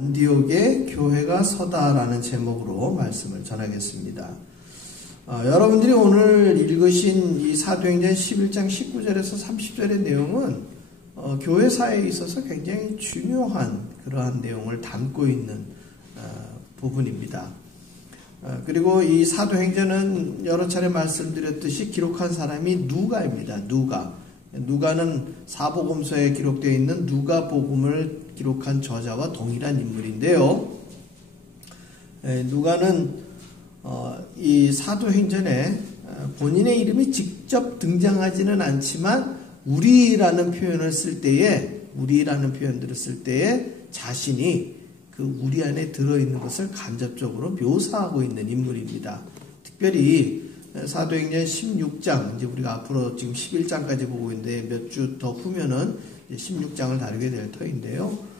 안디옥에 교회가 서다라는 제목으로 말씀을 전하겠습니다. 여러분들이 오늘 읽으신 이 사도행전 11장 19절에서 30절의 내용은 교회사에 있어서 굉장히 중요한 그러한 내용을 담고 있는 부분입니다. 그리고 이 사도행전은 여러 차례 말씀드렸듯이 기록한 사람이 누가입니다. 누가는 사복음서에 기록되어 있는 누가복음을 기록한 저자와 동일한 인물인데요. 누가는 이 사도행전에 본인의 이름이 직접 등장하지는 않지만 우리라는 표현들을 쓸 때에 자신이 그 우리 안에 들어있는 것을 간접적으로 묘사하고 있는 인물입니다. 특별히 사도행전 16장, 이제 우리가 앞으로 지금 11장까지 보고 있는데 몇 주 더 후면은 16장을 다루게 될 터인데요.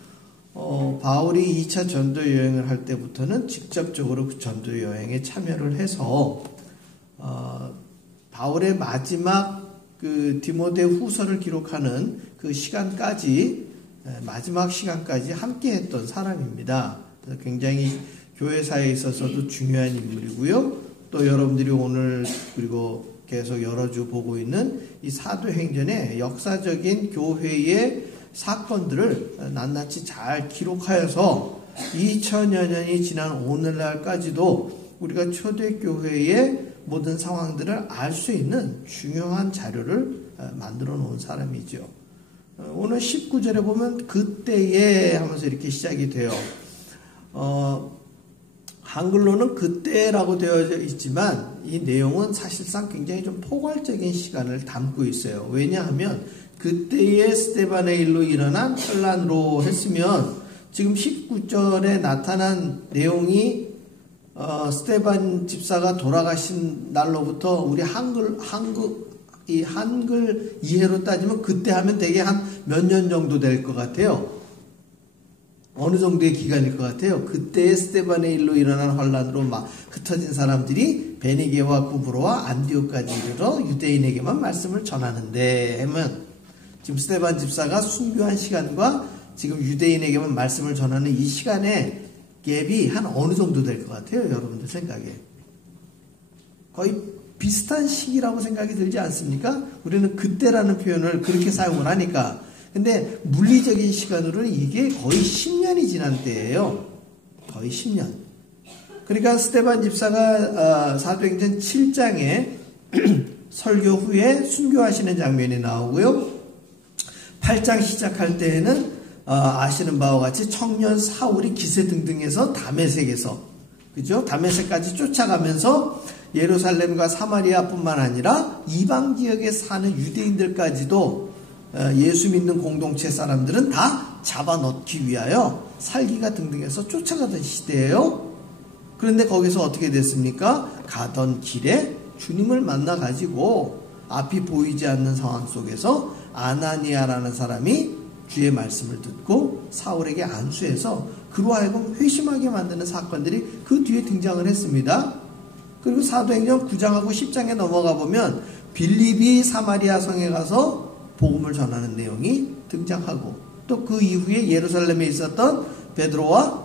바울이 2차 전도 여행을 할 때부터는 직접적으로 그 전도 여행에 참여를 해서 바울의 마지막 그 디모데 후서를 기록하는 그 시간까지, 마지막 시간까지 함께 했던 사람입니다. 그래서 굉장히 교회사에 있어서도 중요한 인물이고요. 또 여러분들이 오늘 그리고 계속 여러 주 보고 있는 이 사도행전의 역사적인 교회의 사건들을 낱낱이 잘 기록하여서 2000여 년이 지난 오늘날까지도 우리가 초대교회의 모든 상황들을 알 수 있는 중요한 자료를 만들어 놓은 사람이죠. 오늘 19절에 보면 그때에 하면서 이렇게 시작이 돼요. 한글로는 그때라고 되어 있지만 이 내용은 사실상 굉장히 좀 포괄적인 시간을 담고 있어요. 왜냐하면 그때의 스데반의 일로 일어난 환란으로 했으면 지금 19절에 나타난 내용이 스데반 집사가 돌아가신 날로부터 우리 한글 이해로 따지면 그때 하면 되게 한 몇 년 정도 될 것 같아요. 어느 정도의 기간일 것 같아요. 그때의 스데반의 일로 일어난 환란으로 막 흩어진 사람들이 베니게와 구브로와 안디옥까지 이르러 유대인에게만 말씀을 전하는데 하면 지금 스데반 집사가 순교한 시간과 지금 유대인에게만 말씀을 전하는 이 시간의 갭이 한 어느 정도 될 것 같아요. 여러분들 생각에. 거의 비슷한 시기라고 생각이 들지 않습니까? 우리는 그때라는 표현을 그렇게 사용을 하니까. 근데 물리적인 시간으로는 이게 거의 10년이 지난 때예요. 거의 10년. 그러니까 스데반 집사가 사도행전 7장에 설교 후에 순교하시는 장면이 나오고요. 8장 시작할 때에는 아시는 바와 같이 청년 사울이 기세등등해서 다메섹에서, 그죠? 다메섹까지 쫓아가면서 예루살렘과 사마리아뿐만 아니라 이방 지역에 사는 유대인들까지도 예수 믿는 공동체 사람들은 다 잡아넣기 위하여 살기가 등등해서 쫓아가던 시대예요. 그런데 거기서 어떻게 됐습니까? 가던 길에 주님을 만나가지고 앞이 보이지 않는 상황 속에서 아나니아라는 사람이 주의 말씀을 듣고 사울에게 안수해서 그로 하여금 회심하게 만드는 사건들이 그 뒤에 등장을 했습니다. 그리고 사도행전 9장하고 10장에 넘어가 보면 빌립이 사마리아 성에 가서 복음을 전하는 내용이 등장하고 또 그 이후에 예루살렘에 있었던 베드로와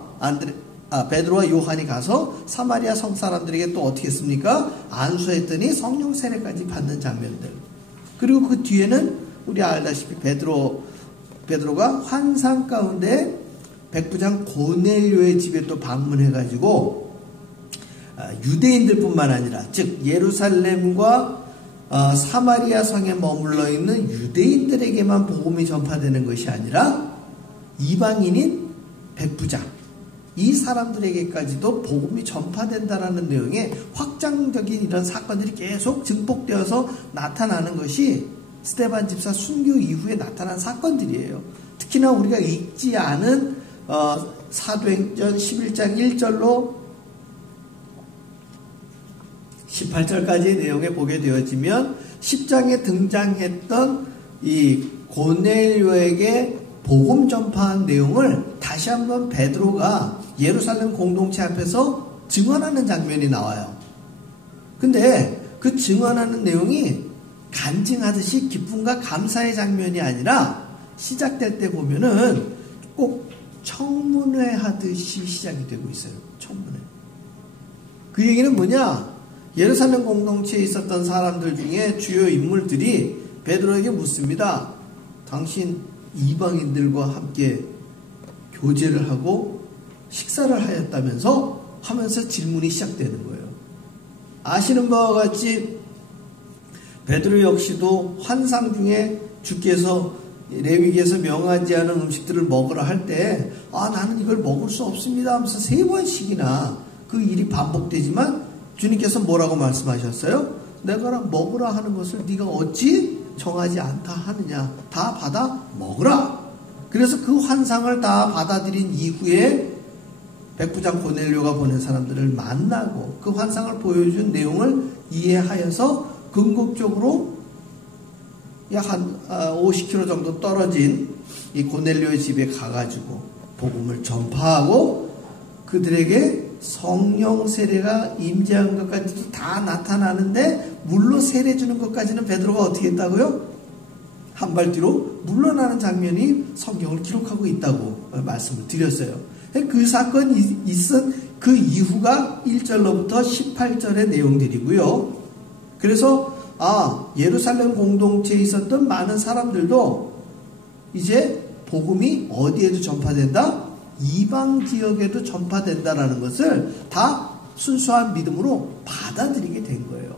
요한이 가서 사마리아 성 사람들에게 또 어떻게 했습니까? 안수했더니 성령 세례까지 받는 장면들. 그리고 그 뒤에는 우리 알다시피 베드로가 환상 가운데 백부장 고넬료의 집에 또 방문해가지고 유대인들뿐만 아니라 즉 예루살렘과 사마리아 성에 머물러 있는 유대인들에게만 복음이 전파되는 것이 아니라 이방인인 백부장 이 사람들에게까지도 복음이 전파된다라는 내용의 확장적인 이런 사건들이 계속 증폭되어서 나타나는 것이 스데반 집사 순교 이후에 나타난 사건들이에요. 특히나 우리가 읽지 않은 사도행전 11장 1절로 18절까지의 내용에 보게 되어지면 10장에 등장했던 이 고넬료에게 복음 전파한 내용을 다시 한번 베드로가 예루살렘 공동체 앞에서 증언하는 장면이 나와요. 근데 그 증언하는 내용이 간증하듯이 기쁨과 감사의 장면이 아니라 시작될 때 보면은 꼭 청문회 하듯이 시작이 되고 있어요. 청문회. 그 얘기는 뭐냐? 예루살렘 공동체에 있었던 사람들 중에 주요 인물들이 베드로에게 묻습니다. 당신 이방인들과 함께 교제를 하고 식사를 하였다면서? 하면서 질문이 시작되는 거예요. 아시는 바와 같이 베드로 역시도 환상 중에 주께서 레위기에서 명하지 않은 음식들을 먹으라 할 때 나는 이걸 먹을 수 없습니다 하면서 3번씩이나 그 일이 반복되지만 주님께서 뭐라고 말씀하셨어요? 내가 먹으라 하는 것을 네가 어찌 정하지 않다 하느냐. 다 받아 먹으라. 그래서 그 환상을 다 받아들인 이후에 백부장 고넬료가 보낸 사람들을 만나고 그 환상을 보여준 내용을 이해하여서 궁극적으로 약 한 50km 정도 떨어진 이 고넬료의 집에 가가지고 복음을 전파하고 그들에게 성령 세례가 임재한 것까지도 다 나타나는데 물로 세례 주는 것까지는 베드로가 어떻게 했다고요? 한 발 뒤로 물러나는 장면이 성경을 기록하고 있다고 말씀을 드렸어요. 그 사건이 있은 그 이후가 1절로부터 18절의 내용들이고요. 그래서 예루살렘 공동체에 있었던 많은 사람들도 이제 복음이 어디에도 전파된다? 이방 지역에도 전파된다라는 것을 다 순수한 믿음으로 받아들이게 된 거예요.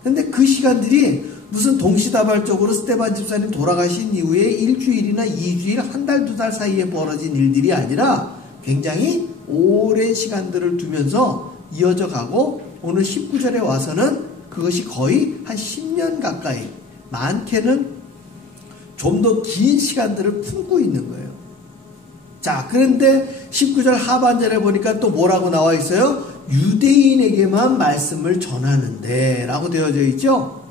그런데 그 시간들이 무슨 동시다발적으로 스데반 집사님 돌아가신 이후에 일주일이나 2주일, 한 달, 2달 사이에 벌어진 일들이 아니라 굉장히 오랜 시간들을 두면서 이어져 가고 오늘 19절에 와서는 그것이 거의 한 10년 가까이, 많게는 좀 더 긴 시간들을 품고 있는 거예요. 자, 그런데 19절 하반절에 보니까 또 뭐라고 나와 있어요? 유대인에게만 말씀을 전하는데 라고 되어져 있죠.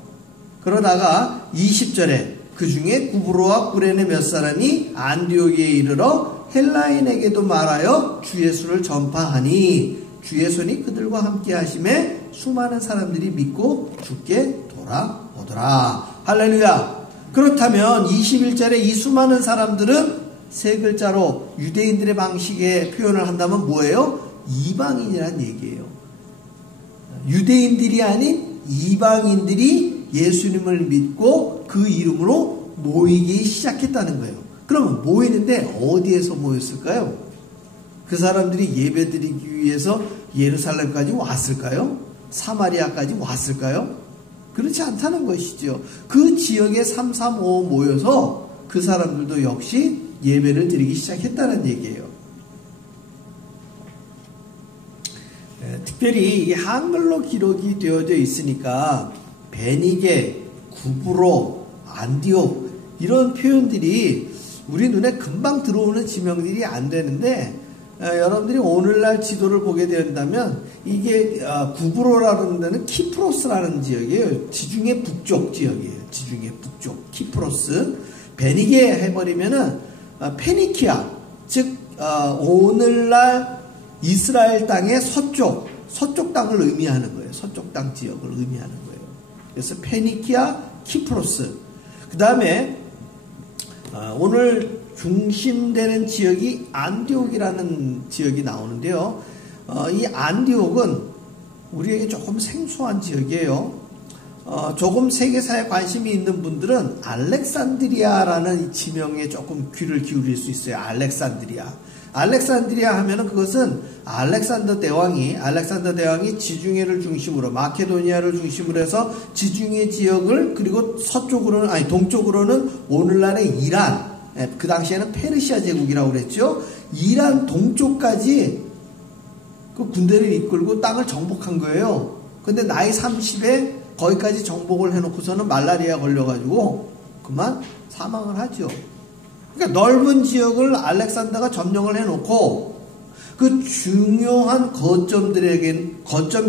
그러다가 20절에 그 중에 구브로와 구레네 몇 사람이 안디옥에 이르러 헬라인에게도 말하여 주 예수를 전파하니 주의 손이 그들과 함께 하심에 수많은 사람들이 믿고 주께 돌아오더라. 할렐루야. 그렇다면 21절에 이 수많은 사람들은 세 글자로 유대인들의 방식의 표현을 한다면 뭐예요? 이방인이란 얘기예요. 유대인들이 아닌 이방인들이 예수님을 믿고 그 이름으로 모이기 시작했다는 거예요. 그러면 모이는데 어디에서 모였을까요? 그 사람들이 예배드리기 위해서 예루살렘까지 왔을까요? 사마리아까지 왔을까요? 그렇지 않다는 것이죠. 그 지역에 335 모여서 그 사람들도 역시 예배를 드리기 시작했다는 얘기예요. 특별히 이 한글로 기록이 되어져 있으니까 베니게, 구브로, 안디옥 이런 표현들이 우리 눈에 금방 들어오는 지명들이 안 되는데 여러분들이 오늘날 지도를 보게 된다면 이게 구브로라는 데는 키프로스라는 지역이에요. 지중해 북쪽 지역이에요. 지중해 북쪽 키프로스. 베니게 해버리면은 페니키아, 즉 오늘날 이스라엘 땅의 서쪽 땅을 의미하는 거예요. 서쪽 땅 지역을 의미하는 거예요. 그래서 페니키아, 키프로스. 그 다음에 오늘 중심되는 지역이 안디옥이라는 지역이 나오는데요. 이 안디옥은 우리에게 조금 생소한 지역이에요. 조금 세계사에 관심이 있는 분들은 알렉산드리아라는 지명에 조금 귀를 기울일 수 있어요. 알렉산드리아 하면은 그것은 알렉산더 대왕이 지중해를 중심으로 마케도니아를 중심으로 해서 지중해 지역을 그리고 동쪽으로는 오늘날의 이란, 그 당시에는 페르시아 제국이라고 그랬죠. 이란 동쪽까지 그 군대를 이끌고 땅을 정복한 거예요. 근데 나이 30에 거기까지 정복을 해놓고서는 말라리아 걸려가지고 그만 사망을 하죠. 그러니까 넓은 지역을 알렉산더가 점령을 해놓고 그 중요한 거점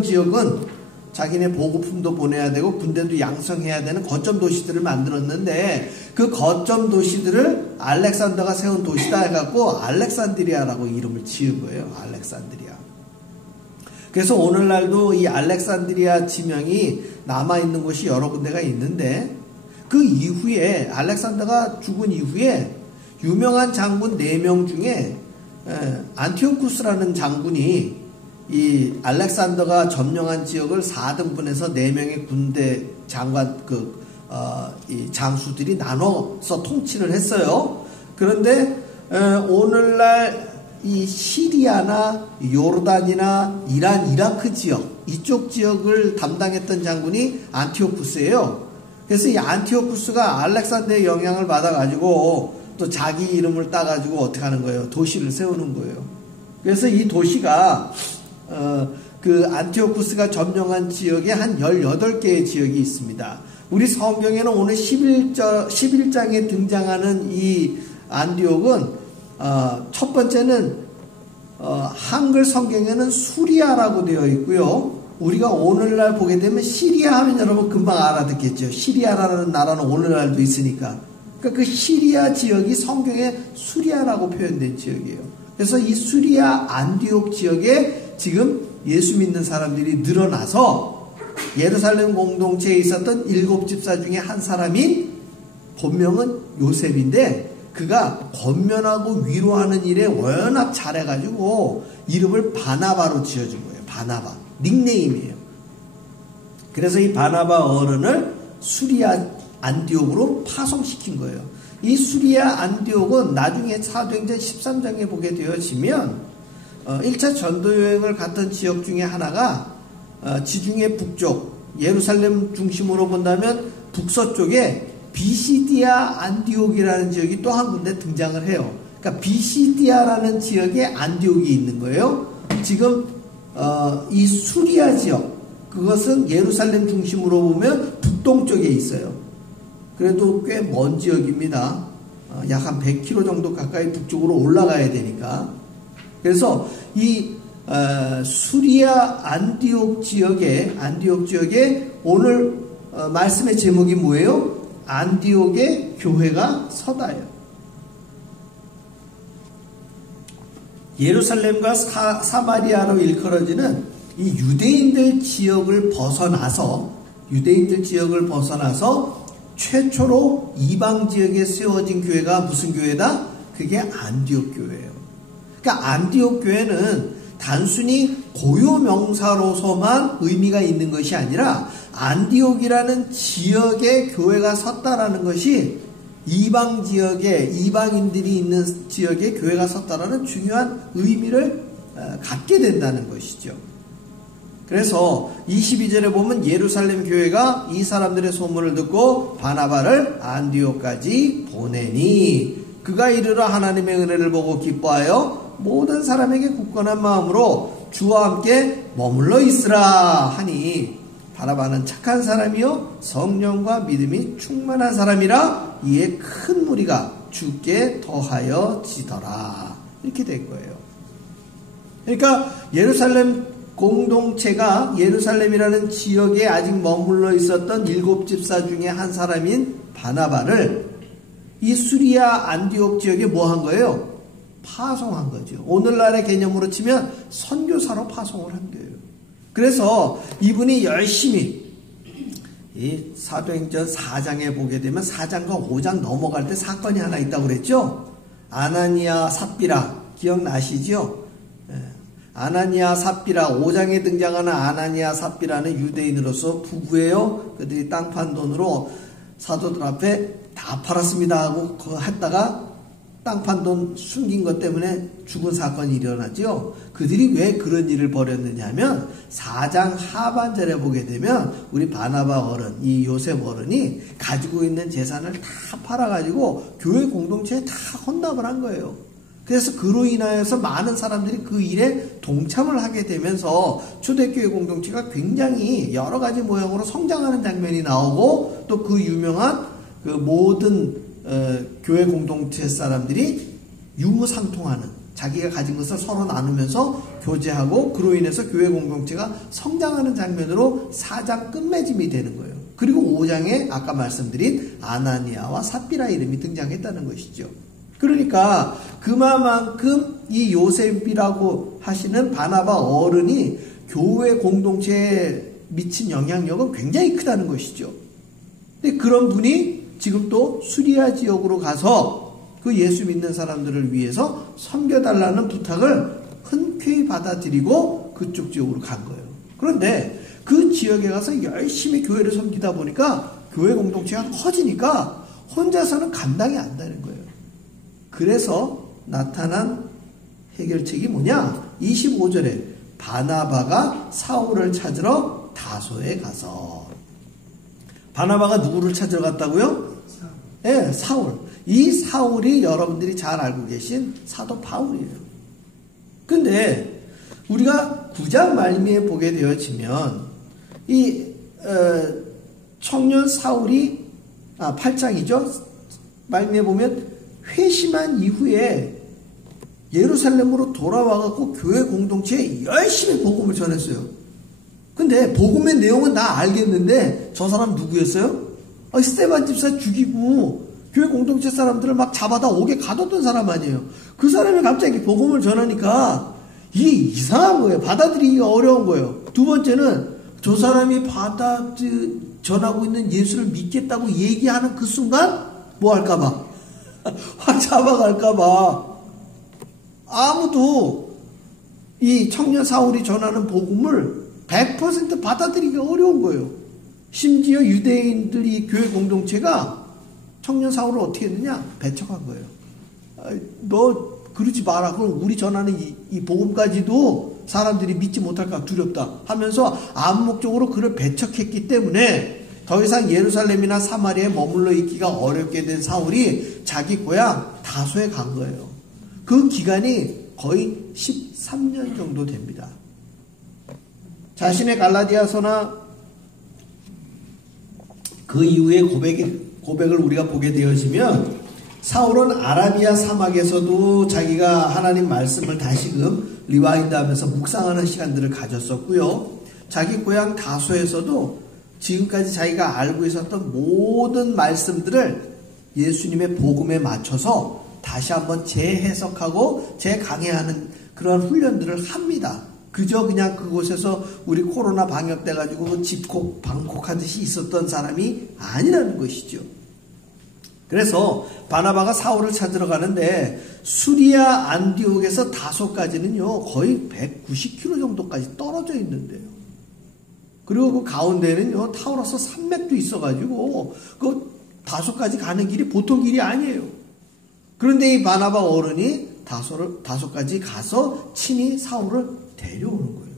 지역은 자기네 보급품도 보내야 되고 군대도 양성해야 되는 거점 도시들을 만들었는데 그 거점 도시들을 알렉산더가 세운 도시다 해갖고 알렉산드리아라고 이름을 지은 거예요. 알렉산드리아. 그래서 오늘날도 이 알렉산드리아 지명이 남아있는 곳이 여러 군데가 있는데 그 이후에 알렉산더가 죽은 이후에 유명한 장군 4명 중에 안티오쿠스라는 장군이 이 알렉산더가 점령한 지역을 4등분해서 4명의 군대 장관 이 장수들이 나눠서 통치를 했어요. 그런데 오늘날 이 시리아나 요르단이나 이란, 이라크 지역 이쪽 지역을 담당했던 장군이 안티오쿠스예요. 그래서 이 안티오쿠스가 알렉산더의 영향을 받아가지고 또 자기 이름을 따가지고 어떻게 하는 거예요? 도시를 세우는 거예요. 그래서 이 도시가 그 안티오쿠스가 점령한 지역에 한 18개의 지역이 있습니다. 우리 성경에는 오늘 11장에 등장하는 이 안디옥은 첫 번째는 한글 성경에는 수리아라고 되어 있고요. 우리가 오늘날 보게 되면 시리아 하면 여러분 금방 알아듣겠죠. 시리아라는 나라는 오늘날도 있으니까. 그러니까 그 시리아 지역이 성경에 수리아라고 표현된 지역이에요. 그래서 이 수리아 안디옥 지역에 지금 예수 믿는 사람들이 늘어나서 예루살렘 공동체에 있었던 7집사 중에 한 사람인 본명은 요셉인데 그가 권면하고 위로하는 일에 워낙 잘해가지고 이름을 바나바로 지어준 거예요. 바나바. 닉네임이에요. 그래서 이 바나바 어른을 수리아 안디옥으로 파송시킨 거예요. 이 수리아 안디옥은 나중에 사도행전 13장에 보게 되어지면 1차 전도여행을 갔던 지역 중에 하나가 지중해 북쪽 예루살렘 중심으로 본다면 북서쪽에 비시디아 안디옥이라는 지역이 또 한 군데 등장을 해요. 그러니까 비시디아라는 지역에 안디옥이 있는 거예요. 지금 이 수리아 지역 그것은 예루살렘 중심으로 보면 북동쪽에 있어요. 그래도 꽤 먼 지역입니다. 약 한 100km 정도 가까이 북쪽으로 올라가야 되니까. 그래서 이 수리아 안디옥 지역에 오늘 말씀의 제목이 뭐예요? 안디옥의 교회가 서다예요. 예루살렘과 사마리아로 일컬어지는 이 유대인들 지역을 벗어나서 최초로 이방 지역에 세워진 교회가 무슨 교회다? 그게 안디옥 교회예요. 그러니까 안디옥 교회는 단순히 고유 명사로서만 의미가 있는 것이 아니라 안디옥이라는 지역에 교회가 섰다라는 것이 이방 지역에 이방인들이 있는 지역에 교회가 섰다라는 중요한 의미를 갖게 된다는 것이죠. 그래서 22절에 보면 예루살렘 교회가 이 사람들의 소문을 듣고 바나바를 안디옥까지 보내니 그가 이르러 하나님의 은혜를 보고 기뻐하여 모든 사람에게 굳건한 마음으로 주와 함께 머물러 있으라 하니 바나바는 착한 사람이요 성령과 믿음이 충만한 사람이라 이에 큰 무리가 주께 더하여 지더라. 이렇게 된 거예요. 그러니까 예루살렘 공동체가 예루살렘이라는 지역에 아직 머물러 있었던 7집사 중에 한 사람인 바나바를 이 수리아 안디옥 지역에 뭐 한 거예요? 파송한 거죠. 오늘날의 개념으로 치면 선교사로 파송을 한 거예요. 그래서 이분이 열심히 이 사도행전 4장에 보게 되면 4장과 5장 넘어갈 때 사건이 하나 있다고 그랬죠? 아나니아 삽비라 기억나시죠? 아나니아 삽비라 5장에 등장하는 아나니아 삽비라는 유대인으로서 부부예요. 그들이 땅 판 돈으로 사도들 앞에 다 팔았습니다 하고 했다가 땅 판 돈 숨긴 것 때문에 죽은 사건이 일어나죠. 그들이 왜 그런 일을 벌였느냐 하면 4장 하반절에 보게 되면 우리 바나바 어른, 이 요셉 어른이 가지고 있는 재산을 다 팔아가지고 교회 공동체에 다 헌납을 한 거예요. 그래서 그로 인하여서 많은 사람들이 그 일에 동참을 하게 되면서 초대교회 공동체가 굉장히 여러 가지 모양으로 성장하는 장면이 나오고 또 그 유명한 그 모든 교회 공동체 사람들이 유무상통하는 자기가 가진 것을 서로 나누면서 교제하고 그로 인해서 교회 공동체가 성장하는 장면으로 4장 끝맺음이 되는 거예요. 그리고 5장에 아까 말씀드린 아나니아와 삽비라 이름이 등장했다는 것이죠. 그러니까 그만큼 이 요셉이라고 하시는 바나바 어른이 교회 공동체에 미친 영향력은 굉장히 크다는 것이죠. 근데 그런 분이 지금 또 수리아 지역으로 가서 그 예수 믿는 사람들을 위해서 섬겨달라는 부탁을 흔쾌히 받아들이고 그쪽 지역으로 간 거예요. 그런데 그 지역에 가서 열심히 교회를 섬기다 보니까 교회 공동체가 커지니까 혼자서는 감당이 안 되는 거예요. 그래서 나타난 해결책이 뭐냐? 25절에 바나바가 사울을 찾으러 다소에 가서. 바나바가 누구를 찾으러 갔다고요? 네, 사울. 이 사울이 여러분들이 잘 알고 계신 사도 바울이에요. 근데 우리가 9장 말미에 보게 되어지면 이 청년 사울이 8장이죠. 말미에 보면 회심한 이후에 예루살렘으로 돌아와갖고 교회 공동체에 열심히 복음을 전했어요. 근데 복음의 내용은 다 알겠는데 저 사람 누구였어요? 스데반 집사 죽이고 교회 공동체 사람들을 막 잡아다 옥에 가뒀던 사람 아니에요. 그 사람이 갑자기 복음을 전하니까 이게 이상한 거예요. 받아들이기가 어려운 거예요. 두 번째는 저 사람이 전하고 있는 예수를 믿겠다고 얘기하는 그 순간 뭐 할까봐 확 잡아갈까봐 아무도 이 청년 사울이 전하는 복음을 100% 받아들이기가 어려운 거예요. 심지어 유대인들이 교회 공동체가 청년 사울을 어떻게 했느냐? 배척한 거예요. 너 그러지 마라. 그럼 우리 전하는 이 복음까지도 사람들이 믿지 못할까 두렵다 하면서 암묵적으로 그를 배척했기 때문에 더 이상 예루살렘이나 사마리아에 머물러 있기가 어렵게 된 사울이 자기 고향 다소에 간 거예요. 그 기간이 거의 13년 정도 됩니다. 자신의 갈라디아서나 그 이후의 고백을 우리가 보게 되어지면 사울은 아라비아 사막에서도 자기가 하나님 말씀을 다시금 리와인드 하면서 묵상하는 시간들을 가졌었고요. 자기 고향 다소에서도 지금까지 자기가 알고 있었던 모든 말씀들을 예수님의 복음에 맞춰서 다시 한번 재해석하고 재강해하는 그런 훈련들을 합니다. 그저 그냥 그곳에서 우리 코로나 방역 돼가지고 집콕 방콕하듯이 있었던 사람이 아니라는 것이죠. 그래서 바나바가 사울을 찾으러 가는데 수리아 안디옥에서 다소까지는요 거의 190km 정도까지 떨어져 있는데요. 그리고 그 가운데는요 타우러스 산맥도 있어가지고 그 다소까지 가는 길이 보통 길이 아니에요. 그런데 이 바나바 어른이 다소까지 가서 친히 사울을 데려오는 거예요.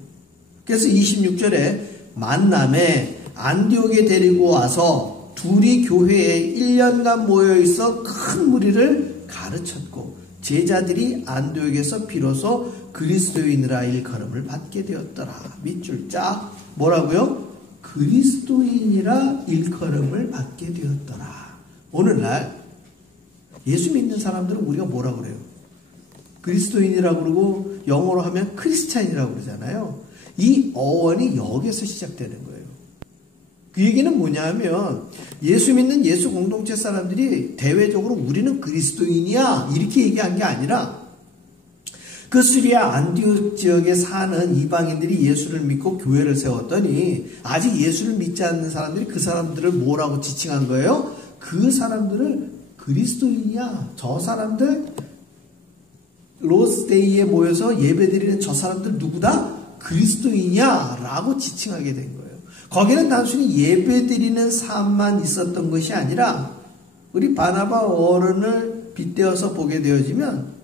그래서 26절에 만남에 안디옥에 데리고 와서 둘이 교회에 1년간 모여있어 큰 무리를 가르쳤고 제자들이 안디옥에서 비로소 그리스도인이라 일컬음을 받게 되었더라. 밑줄 짝 뭐라고요? 그리스도인이라 일컬음을 받게 되었더라. 오늘날 예수 믿는 사람들은 우리가 뭐라 그래요? 그리스도인이라고 그러고 영어로 하면 크리스찬이라고 그러잖아요. 이 어원이 여기에서 시작되는 거예요. 그 얘기는 뭐냐면 예수 믿는 예수 공동체 사람들이 대외적으로 우리는 그리스도인이야 이렇게 얘기한 게 아니라 그 수리아 안디옥 지역에 사는 이방인들이 예수를 믿고 교회를 세웠더니 아직 예수를 믿지 않는 사람들이 그 사람들을 뭐라고 지칭한 거예요? 그 사람들을 그리스도인이야. 저 사람들 로스데이에 모여서 예배드리는 저 사람들 누구다? 그리스도인이야 라고 지칭하게 된 거예요. 거기는 단순히 예배드리는 삶만 있었던 것이 아니라 우리 바나바 어른을 빗대어서 보게 되어지면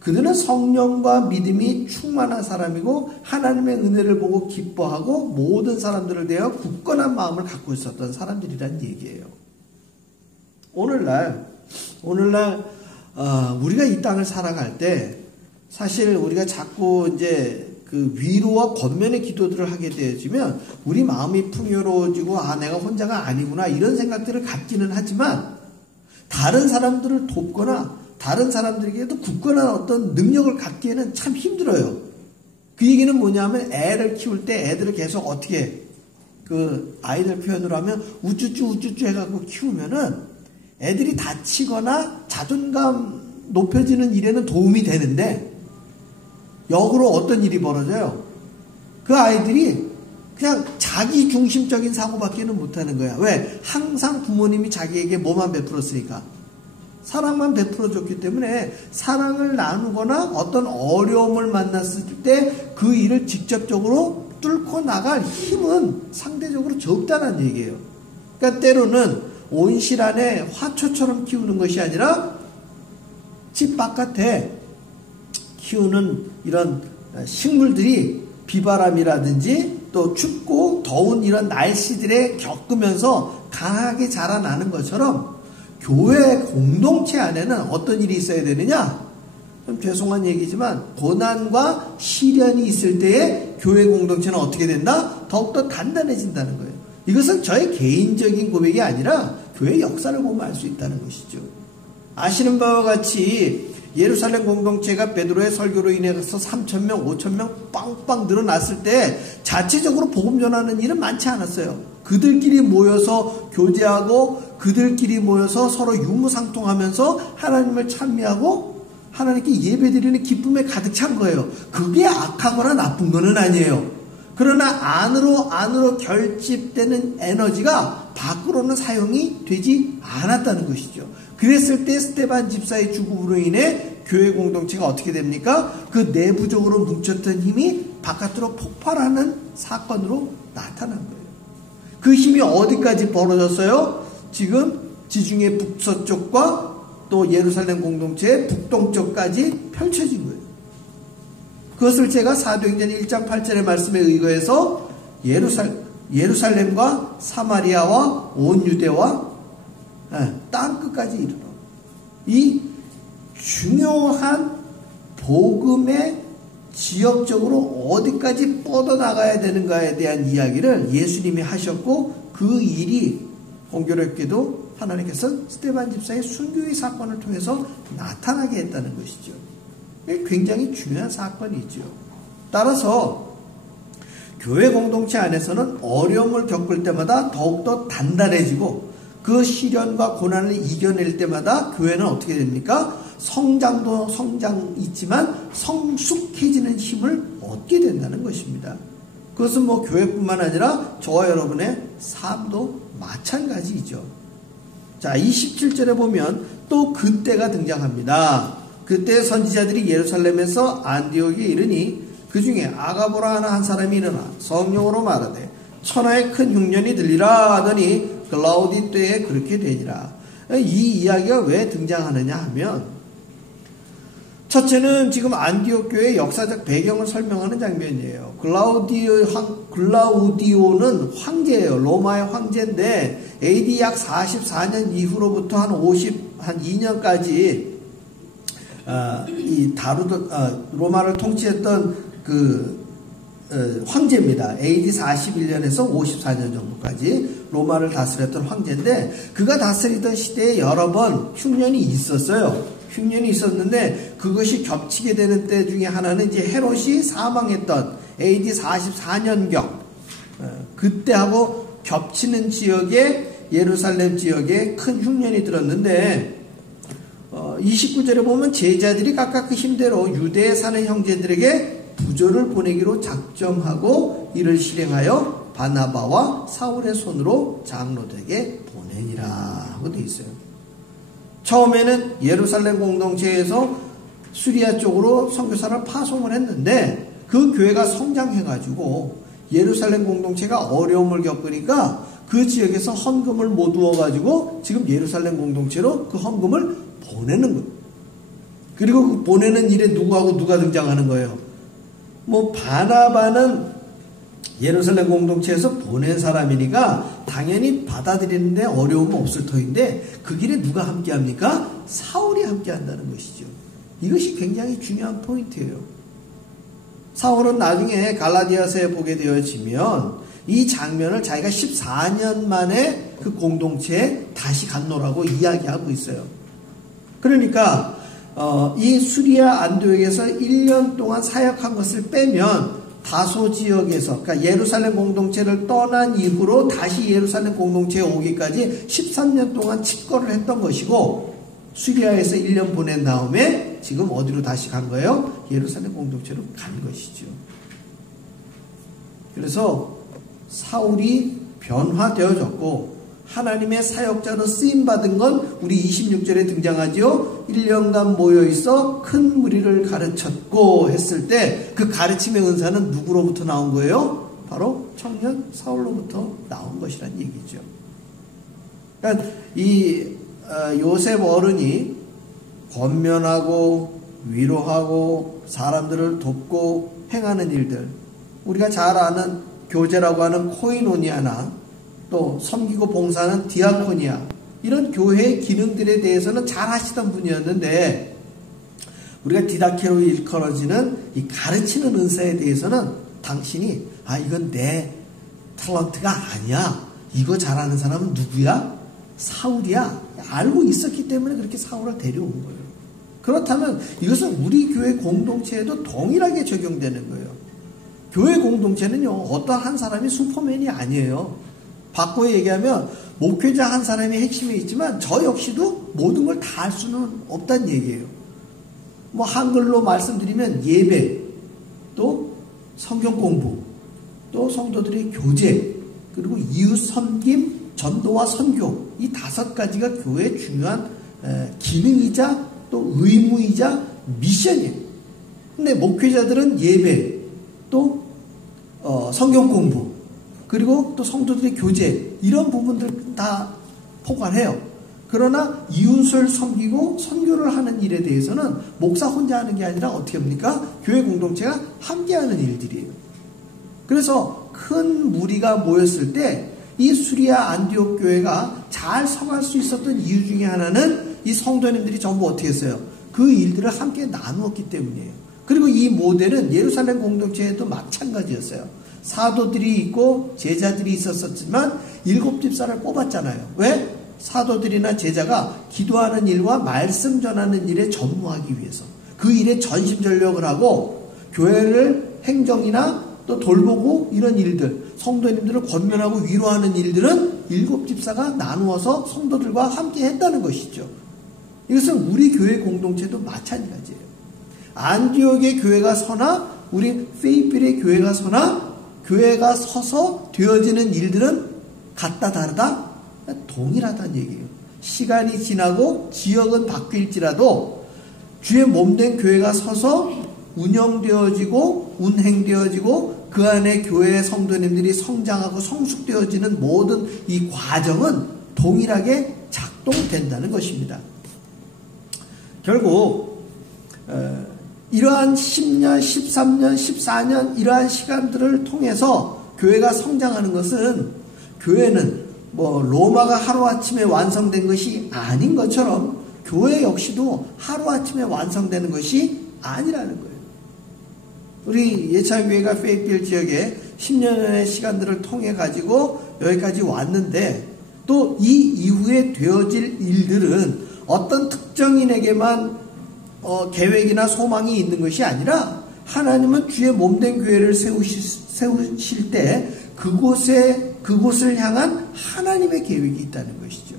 그들은 성령과 믿음이 충만한 사람이고 하나님의 은혜를 보고 기뻐하고 모든 사람들을 대하여 굳건한 마음을 갖고 있었던 사람들이란 얘기예요. 오늘날 우리가 이 땅을 살아갈 때 사실 우리가 자꾸 이제 그 위로와 권면의 기도들을 하게 되어지면 우리 마음이 풍요로워지고 내가 혼자가 아니구나 이런 생각들을 갖기는 하지만 다른 사람들을 돕거나 다른 사람들에게도 굳건한 어떤 능력을 갖기에는 참 힘들어요. 그 얘기는 뭐냐면 애를 키울 때 애들을 계속 어떻게 그 아이들 표현으로 하면 우쭈쭈 해갖고 키우면은 애들이 다치거나 자존감 높여지는 일에는 도움이 되는데 역으로 어떤 일이 벌어져요? 그 아이들이 그냥 자기 중심적인 사고밖에는 못하는 거야. 왜? 항상 부모님이 자기에게 뭐만 베풀었으니까? 사랑만 베풀어줬기 때문에 사랑을 나누거나 어떤 어려움을 만났을 때 그 일을 직접적으로 뚫고 나갈 힘은 상대적으로 적다는 얘기예요. 그러니까 때로는 온실 안에 화초처럼 키우는 것이 아니라 집 바깥에 키우는 이런 식물들이 비바람이라든지 또 춥고 더운 이런 날씨들에 겪으면서 강하게 자라나는 것처럼 교회 공동체 안에는 어떤 일이 있어야 되느냐? 좀 죄송한 얘기지만 고난과 시련이 있을 때에 교회 공동체는 어떻게 된다? 더욱더 단단해진다는 거예요. 이것은 저의 개인적인 고백이 아니라 교회 역사를 보면 알 수 있다는 것이죠. 아시는 바와 같이 예루살렘 공동체가 베드로의 설교로 인해서 3,000명, 5,000명 빵빵 늘어났을 때 자체적으로 복음 전하는 일은 많지 않았어요. 그들끼리 모여서 교제하고 그들끼리 모여서 서로 유무상통하면서 하나님을 찬미하고 하나님께 예배드리는 기쁨에 가득 찬 거예요. 그게 악하거나 나쁜 거는 아니에요. 그러나 안으로 결집되는 에너지가 밖으로는 사용이 되지 않았다는 것이죠. 그랬을 때 스데반 집사의 죽음으로 인해 교회 공동체가 어떻게 됩니까? 그 내부적으로 뭉쳤던 힘이 바깥으로 폭발하는 사건으로 나타난 거예요. 그 힘이 어디까지 벌어졌어요? 지금 지중해 북서쪽과 또 예루살렘 공동체의 북동쪽까지 펼쳐진 거예요. 그것을 제가 사도행전 1장 8절의 말씀에 의거해서 예루살렘과 사마리아와 온 유대와 땅끝까지 이르러 이 중요한 복음의 지역적으로 어디까지 뻗어나가야 되는가에 대한 이야기를 예수님이 하셨고 그 일이 공교롭게도 하나님께서 스데반 집사의 순교의 사건을 통해서 나타나게 했다는 것이죠. 굉장히 중요한 사건이죠. 따라서 교회 공동체 안에서는 어려움을 겪을 때마다 더욱더 단단해지고 그 시련과 고난을 이겨낼 때마다 교회는 어떻게 됩니까? 성장도 성장 있지만 성숙해지는 힘을 얻게 된다는 것입니다. 그것은 뭐 교회뿐만 아니라 저와 여러분의 삶도 마찬가지이죠. 자, 27절에 보면 또 그때가 등장합니다. 그때 선지자들이 예루살렘에서 안디옥에 이르니 그 중에 아가보라 하는 한 사람이 일어나 성령으로 말하되 천하의 큰 흉년이 들리라 하더니 글라우디 때에 그렇게 되니라. 이 이야기가 왜 등장하느냐 하면 첫째는 지금 안디옥 교회의 역사적 배경을 설명하는 장면이에요. 글라우디오는 황제예요. 로마의 황제인데 AD 약 44년 이후로부터 한 2년까지 로마를 통치했던 황제입니다. AD 41년에서 54년 정도까지 로마를 다스렸던 황제인데 그가 다스리던 시대에 여러 번 흉년이 있었어요. 흉년이 있었는데 그것이 겹치게 되는 때 중에 하나는 이제 헤롯이 사망했던 AD 44년경 그때하고 겹치는 지역에 예루살렘 지역에 큰 흉년이 들었는데 29절에 보면 제자들이 각각 그 힘대로 유대에 사는 형제들에게 부조를 보내기로 작정하고 이를 실행하여 바나바와 사울의 손으로 장로들에게 보내니라 하고 되어 있어요. 처음에는 예루살렘 공동체에서 수리아 쪽으로 선교사를 파송을 했는데 그 교회가 성장해가지고 예루살렘 공동체가 어려움을 겪으니까 그 지역에서 헌금을 모두어가지고 지금 예루살렘 공동체로 그 헌금을 보내는 거예요. 그리고 그 보내는 일에 누구하고 누가 등장하는 거예요. 뭐 바나바는 예루살렘 공동체에서 보낸 사람이니까 당연히 받아들이는데 어려움은 없을 터인데 그 길에 누가 함께합니까? 사울이 함께한다는 것이죠. 이것이 굉장히 중요한 포인트예요. 사울은 나중에 갈라디아서에 보게 되어지면 이 장면을 자기가 14년 만에 그 공동체에 다시 갔노라고 이야기하고 있어요. 그러니까 이 수리아 안디옥에서 1년 동안 사역한 것을 빼면 다소 지역에서 그러니까 예루살렘 공동체를 떠난 이후로 다시 예루살렘 공동체에 오기까지 13년 동안 집거를 했던 것이고 수리아에서 1년 보낸 다음에 지금 어디로 다시 간 거예요? 예루살렘 공동체로 간 것이죠. 그래서 사울이 변화되어졌고 하나님의 사역자로 쓰임받은 건 우리 26절에 등장하죠. 1년간 모여있어 큰 무리를 가르쳤고 했을 때 그 가르침의 은사는 누구로부터 나온 거예요? 바로 청년 사울로부터 나온 것이란 얘기죠. 그러니까 이 요셉 어른이 권면하고 위로하고 사람들을 돕고 행하는 일들, 우리가 잘 아는 교제라고 하는 코이노니아나 또 섬기고 봉사하는 디아코니아, 이런 교회의 기능들에 대해서는 잘 하시던 분이었는데, 우리가 디다케로 일컬어지는 이 가르치는 은사에 대해서는 당신이 이건 내 탤런트가 아니야, 이거 잘하는 사람은 누구야? 사울이야, 알고 있었기 때문에 그렇게 사울을 데려온 거예요. 그렇다면 이것은 우리 교회 공동체에도 동일하게 적용되는 거예요. 교회 공동체는요, 어떤 한 사람이 슈퍼맨이 아니에요. 바꿔 얘기하면 목회자 한 사람이 핵심이 있지만 저 역시도 모든 걸 다 할 수는 없다는 얘기예요. 뭐 한글로 말씀드리면 예배, 또 성경 공부, 또 성도들의 교제, 그리고 이웃 섬김, 전도와 선교, 이 5가지가 교회의 중요한 기능이자 또 의무이자 미션이에요. 근데 목회자들은 예배, 또 성경 공부, 그리고 또 성도들의 교제, 이런 부분들 다 포괄해요. 그러나 이웃을 섬기고 선교를 하는 일에 대해서는 목사 혼자 하는 게 아니라 어떻게 합니까? 교회 공동체가 함께하는 일들이에요. 그래서 큰 무리가 모였을 때 이 수리아 안디옥 교회가 잘 서갈 수 있었던 이유 중에 하나는 이 성도님들이 전부 어떻게 했어요? 그 일들을 함께 나누었기 때문이에요. 그리고 이 모델은 예루살렘 공동체에도 마찬가지였어요. 사도들이 있고 제자들이 있었지만 7집사를 뽑았잖아요. 왜? 사도들이나 제자가 기도하는 일과 말씀 전하는 일에 전무하기 위해서, 그 일에 전심전력을 하고 교회를 행정이나 또 돌보고 이런 일들, 성도님들을 권면하고 위로하는 일들은 7집사가 나누어서 성도들과 함께 했다는 것이죠. 이것은 우리 교회 공동체도 마찬가지예요. 안디옥의 교회가 서나 우리 페이필의 교회가 서나 교회가 서서 되어지는 일들은 같다 다르다? 동일하다는 얘기예요. 시간이 지나고 지역은 바뀔지라도 주의 몸된 교회가 서서 운영되어지고 운행되어지고 그 안에 교회의 성도님들이 성장하고 성숙되어지는 모든 이 과정은 동일하게 작동된다는 것입니다. 결국 이러한 10년, 13년, 14년 이러한 시간들을 통해서 교회가 성장하는 것은, 교회는 뭐 로마가 하루아침에 완성된 것이 아닌 것처럼 교회 역시도 하루아침에 완성되는 것이 아니라는 거예요. 우리 예찬교회가 페이필 지역에 10년의 시간들을 통해 가지고 여기까지 왔는데, 또 이 이후에 되어질 일들은 어떤 특정인에게만 계획이나 소망이 있는 것이 아니라, 하나님은 주의 몸된 교회를 세우실 때 그곳을 향한 하나님의 계획이 있다는 것이죠.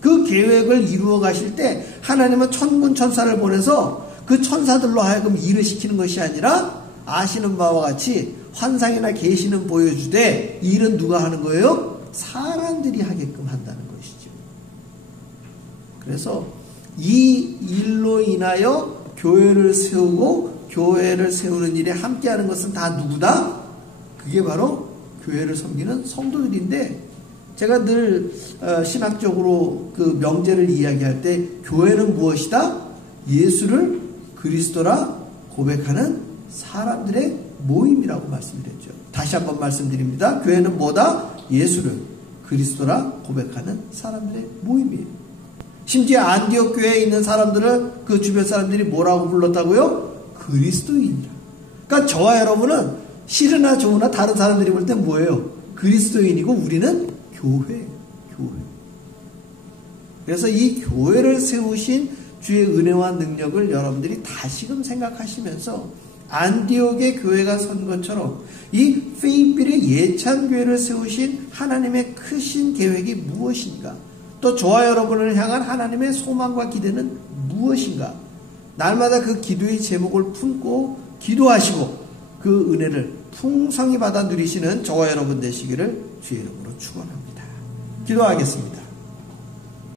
그 계획을 이루어 가실 때 하나님은 천군 천사를 보내서 그 천사들로 하여금 일을 시키는 것이 아니라, 아시는 바와 같이 환상이나 계시는 보여주되 일은 누가 하는 거예요? 사람들이 하게끔 한다는 것이죠. 그래서 이 일로 인하여 교회를 세우고 교회를 세우는 일에 함께하는 것은 다 누구다? 그게 바로 교회를 섬기는 성도들인데, 제가 늘 신학적으로 그 명제를 이야기할 때 교회는 무엇이다? 예수를 그리스도라 고백하는 사람들의 모임이라고 말씀드렸죠. 다시 한번 말씀드립니다. 교회는 뭐다? 예수를 그리스도라 고백하는 사람들의 모임이에요. 심지어 안디옥 교회에 있는 사람들을 그 주변 사람들이 뭐라고 불렀다고요? 그리스도인이라. 그러니까 저와 여러분은 싫으나 좋으나 다른 사람들이 볼 땐 뭐예요? 그리스도인이고 우리는 교회. 그래서 이 교회를 세우신 주의 은혜와 능력을 여러분들이 다시금 생각하시면서 안디옥의 교회가 선 것처럼 이 페이필의 예찬교회를 세우신 하나님의 크신 계획이 무엇인가? 또 저와 여러분을 향한 하나님의 소망과 기대는 무엇인가? 날마다 그 기도의 제목을 품고 기도하시고 그 은혜를 풍성히 받아 누리시는 저와 여러분 되시기를 주의 이름으로 축원합니다. 기도하겠습니다.